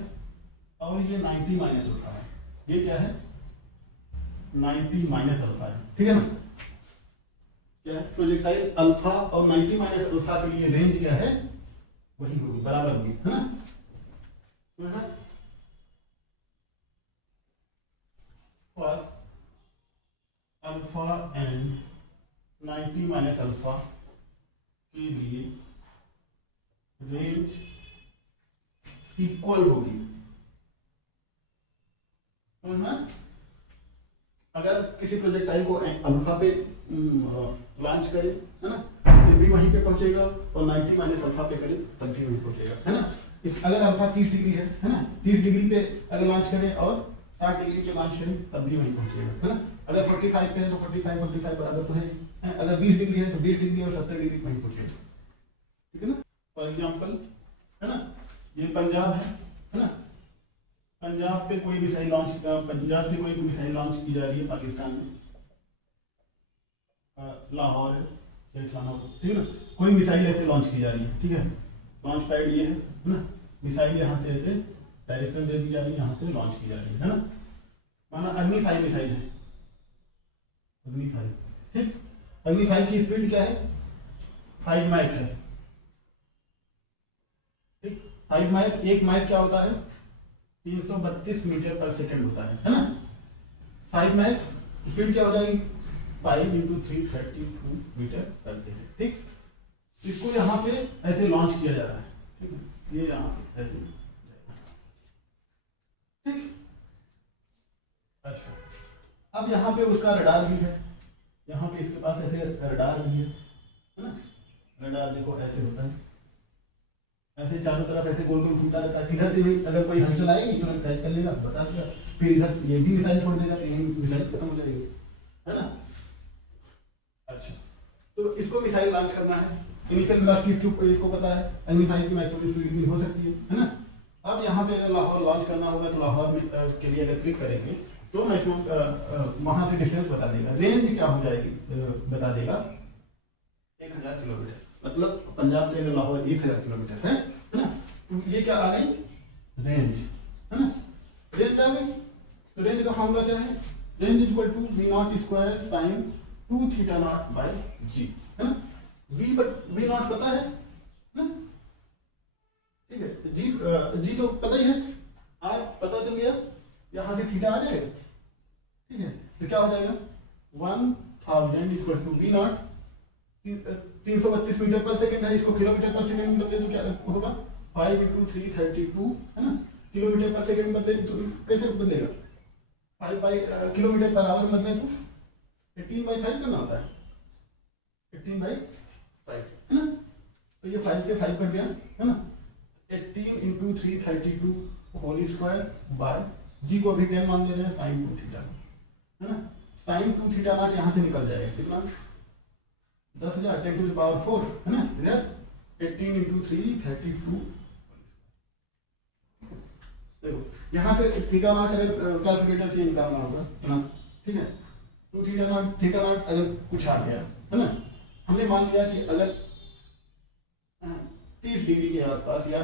और ये 90 माइनस अल्फा है, ये क्या है 90 माइनस अल्फा है। ठीक है ना, क्या है, प्रोजेक्टाइल अल्फा और 90 माइनस अल्फा के लिए रेंज क्या है, वही होगी, बराबर होगी, है ना। और अल्फा एंड 90 माइनस अल्फा के लिए रेंज इक्वल होगी, तो ना अगर किसी प्रोजेक्टाइल को अल्फा पे लॉन्च करें, है ना, फिर भी वहीं पे पहुंचेगा, और 90 माइनस अल्फा पे करें तब भी वहीं पहुंचेगा, है ना। इस अगर अल्फा 30 डिग्री है ना, 30 डिग्री पे अगर लॉन्च करें और 60 डिग्री पे लॉन्च करें तब भी वहीं पहुंचेगा, है ना। अगर 45 पे है तो 45 बराबर तो है, अगर 20 डिग्री है तो 20 डिग्री और 70 डिग्री वहीं पहुंचेगा। ठीक है ना। फॉर एग्जाम्पल, है ना, ये पंजाब है ना, पंजाब पे कोई मिसाइल लॉन्च, पंजाब से कोई मिसाइल लॉन्च की जा रही है पाकिस्तान में, लाहौर या इस्लामाबाद, ठीक है ना, कोई मिसाइल ऐसे लॉन्च की जा रही है। ठीक है, लॉन्च पैड ये है ना, मिसाइल यहाँ से ऐसे डायरेक्शन दे दी जा रही है, यहाँ से लॉन्च की जा रही है ना, माना अग्नि 5 मिसाइल है, अग्नि 5, ठीक, अग्नि 5 की स्पीड क्या है, 5 मैक है। ठीक, 5 मैक, एक मैक क्या होता है, 332 मीटर पर सेकंड होता है ना। 5 मैक स्पीड क्या हो जाएगी, 5 × 332 मीटर पर सेकंड। ठीक, इसको यहाँ पे ऐसे लॉन्च किया जा रहा है, ठीक है, ये यहाँ पे ऐसे, ठीक। अच्छा, अब यहाँ पे उसका रडार भी है, यहाँ पे इसके पास ऐसे रडार भी है ना, रडार देखो ऐसे होता है, ऐसे चारों तरफ ऐसे गोल गोल घूमता रहता है, किधर से भी अगर कोई हलचल आएगी तुरंत कैच कर लेगा, बता देगा, फिर इधर ये भी मिसाइल छोड़ देगा तो ये मिसाइल खत्म हो जाएगी, है ना। अच्छा, तो इसको मिसाइल लॉन्च करना है, इनिशियल वेलोसिटी इसको पता है, अग्नि 5 की मैक्सिमम स्पीड कितनी हो सकती है ना। अब यहाँ पे अगर लाहौर लॉन्च करना होगा तो लाहौर में के लिए अगर क्लिक करेंगे तो मैक्सिमम वहां से डिस्टेंस बता देगा, रेंज क्या हो जाएगी बता देगा 1000 किलोमीटर, मतलब पंजाब से अगर लाहौर 1000 किलोमीटर है ना, तो ये क्या आ गई रेंज, है ना, रेंज आ गई। तो रेंज का फॉर्मूला क्या है, range equal to V not square sine 2 theta not by G, है ना। V नॉट पता है जी तो पता ही है, आर पता चल गया, यहाँ से थीटा आ जाएगा, ठीक है। तो क्या हो जाएगा 1000 equal to we not, 332 metre पर सेकंड है, इसको किलोमीटर पर सेकंड में बदले तो क्या होगा 5 × 332 है ना, किलोमीटर पर सेकंड बदले तो कैसे बदलेगा 5 किलोमीटर पर आवर बदले तो 18/5 करना होता है, 18/5 है ना। तो ये 5 से 5 कर दिया है ना, 18 × 332 होल स्क्वायर बाय जी को अभी 10 मान ले रहे हैं sin 2 थीटा है ना, sin 2 थीटा नॉट यहाँ से निकल जाएगा कितना 10,000 10 to the power 4 है ना, इधर 18 × 332। देखो यहाँ से थीटा नॉट अगर कैलकुलेटर से निकालना होगा है ना, ठीक है। तो थीटा नॉट अगर कुछ आ गया है ना, हमने मान लिया कि अगर 30 डिग्री के आसपास या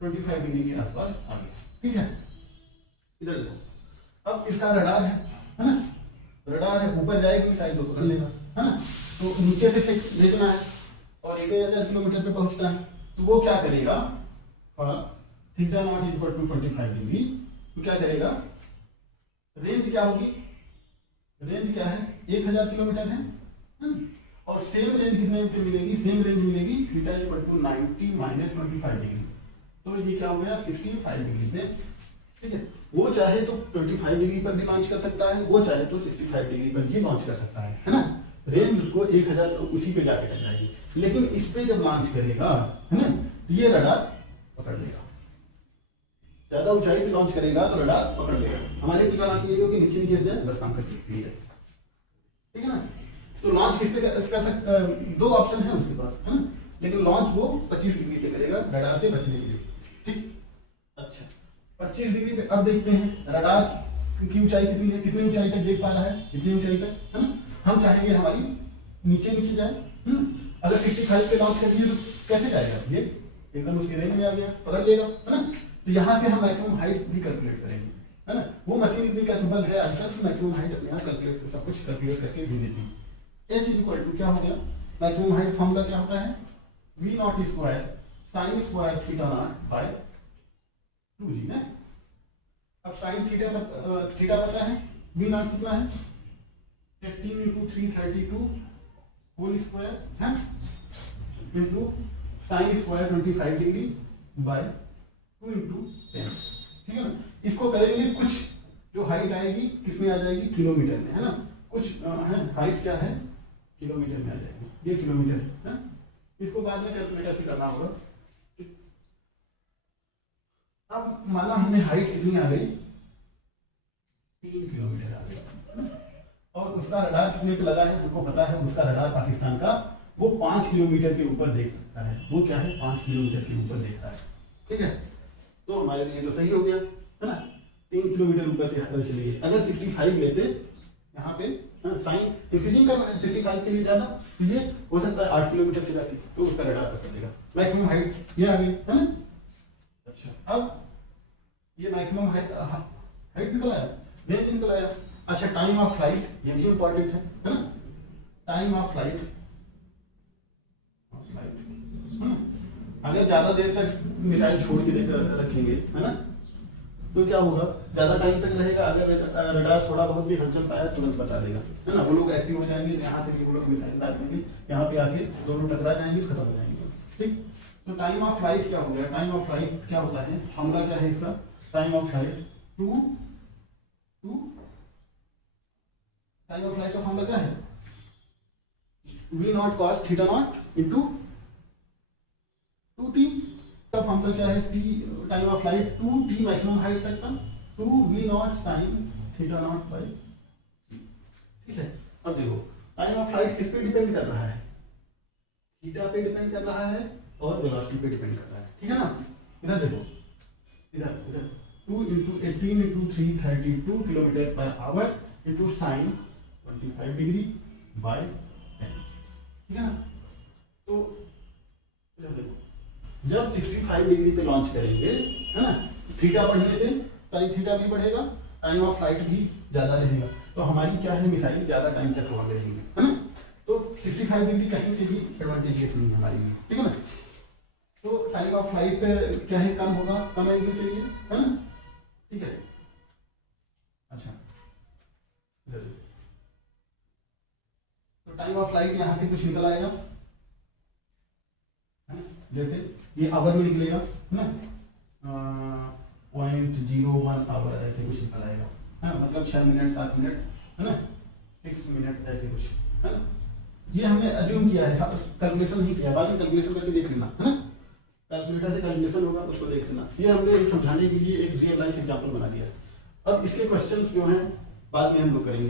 25 डिग्री के आसपास आ गया, ठीक है। इधर देखो, अब इसका रडार है ना, रडार है, ऊपर जाएगी मिसाइल तो पकड़ लेगा है ना, तो नीचे से भेजना है और 1000 किलोमीटर पे पहुंचना है, तो वो क्या करेगा theta not equal to 25 degree, तो क्या करेगा, रेंज क्या होगी, रेंज क्या है 1000 किलोमीटर है ना? और सेम रेंज कितने पे मिलेगी, सेम रेंज मिलेगी थीटा इक्वल टू 90 - 25 डिग्री, तो ये क्या हो गया 65 डिग्री पे, ठीक है। वो चाहे तो 25 डिग्री पर भी लॉन्च कर सकता है, वो चाहे तो 65 डिग्री पर भी लॉन्च कर सकता है ना, रेंज उसको 1000 उसी पे जाके टकराएगी, लेकिन इस पे जब लॉन्च करेगा है ना, तो ये रडार पकड़ लेगा, ज्यादा ऊंचाई पे लॉन्च करेगा तो रडार पकड़ लेगा। हमारे ठिकाना ये हो कि नीचे से जाए बस काम करके क्लियर है, ठीक है ना। तो लॉन्च किस पे कर सकता, दो ऑप्शन है उसके पास है ना, लेकिन लॉन्च वो 25 डिग्री पे करेगा रडार से बचने के लिए, ठीक। अच्छा 25 डिग्री पे अब देखते हैं रडार की ऊंचाई कितनी है, कितनी ऊंचाई तक देख पा रहा है, कितनी ऊंचाई तक है ना। हम चाहेंगे हमारी नीचे जाए, अगर 65 पे लॉन्च कर दिए तो कैसे जाएगा, ये एकदम उसके रेंज में आ गया, पकड़ लेगा है ना। तो यहाँ से हम मैक्सिमम हाइट भी कैलकुलेट करेंगे है ना, वो मशीन इतनी कैपेबल है आजकल मैक्सिमम हाइट अपने यहाँ कैलकुलेट सब कुछ कैलकुलेट करके भी देती है। एच इक्वल टू क्या हो गया, मैक्सिमम हाइट फॉर्मूला क्या होता है v not square sine square theta not by 2g ना। अब साइन थीटा पता है, वी नॉट कितना है 18 × 332 होल स्क्वायर है into sine square 25 degree by 2 × 10, ठीक है ना। इसको करेंगे कुछ जो हाइट आएगी किसमें आ जाएगी किलोमीटर में है ना, कुछ है हाइट क्या है किलोमीटर में आ जाएगी, ये किलोमीटर है ना। इसको बाद में कैलकुलेटर से करना होगा। अब माना हमने हाइट कितनी आ गई 3 किलोमीटर आ गई और उसका रडार कितने पे लगा है हमको पता है, उसका रडार पाकिस्तान का वो 5 किलोमीटर के ऊपर देख सकता है, वो क्या है 5 किलोमीटर के ऊपर देखता है, ठीक है। तो हमारे लिए तो सही हो गया है ना, 3 किलोमीटर ऊपर से हटकर चलिए। अगर 65 लेते यहाँ पे साइन इंक्रीजिंग करना है 65 के लिए ज्यादा, तो ये हो सकता है 8 किलोमीटर से जाती तो उसका रडार पकड़ लेगा। मैक्सिमम हाइट ये आ गई है ना। अच्छा अब ये मैक्सिमम हाइट निकल आया, रेंज निकल आया। अच्छा टाइम ऑफ फ्लाइट ये भी इंपॉर्टेंट है ना, टाइम ऑफ फ्लाइट अगर ज्यादा देर तक मिसाइल छोड़ के रखेंगे है ना, तो क्या होगा ज्यादा टाइम तक रहेगा। अगर रडार थोड़ा बहुत भी हलचल पाया तुरंत बता देगा है ना, वो लोग एक्टिव हो जाएंगे, यहाँ से भी वो लोग मिसाइल दाग देंगे, यहाँ पे आके दोनों टकरा जाएंगे खत्म हो जाएंगे, ठीक। तो टाइम ऑफ फ्लाइट क्या हो गया, टाइम ऑफ फ्लाइट क्या होता है, फॉर्मूला क्या है इसका, time of flight time of flight का फॉर्मूला क्या है v not cos theta not into 2t का फॉर्मूला क्या है, t time of flight 2t maximum height तक का 2v not sine theta not by, ठीक है। अब देखो टाइम ऑफ फ्लाइट किस पे डिपेंड कर रहा है, थीटा पे डिपेंड कर रहा है और वेलोसिटी पे डिपेंड कर रहा है, ठीक है ना। इधर देखो इधर 2 × 18 × 332 kilometre per hour into sine 25 degree by 10, ठीक है ना। तो इधर देखो जब 65 डिग्री पे लॉन्च करेंगे है ना, थीटा बढ़ने से साइन थीटा भी बढ़ेगा, टाइम ऑफ फ्लाइट भी ज्यादा रहेगा, तो हमारी क्या है मिसाइल ज्यादा टाइम तक हवा में रहेंगे है ना। तो 65 डिग्री कहीं से भी एडवांटेजियस नहीं है हमारे लिए, ठीक है ना। तो टाइम ऑफ फ्लाइट क्या है, कम होगा, कम एंगल चाहिए, है ना, ठीक है। अच्छा तो टाइम ऑफ फ्लाइट यहां से कुछ निकल आएगा, है ना, जैसे ये आवर में निकलेगा, है ना, 0.01 आवर ऐसे कुछ निकल आएगा, है ना, मतलब 6 मिनट 7 मिनट, है ना, 6 मिनट ऐसे कुछ, है ना। ये हमने अज्यूम किया है, कैलकुलेशन नहीं किया, बाद में कैलकुलेशन करके देख लेना, है ना, कैलकुलेटर से कैलकुलेशन होगा उसको देख लेना। ये हमने एक समझाने के लिए एक रियल लाइफ एग्जांपल बना दिया है। अब इसके क्वेश्चंस जो हैं बाद में हम लोग करेंगे।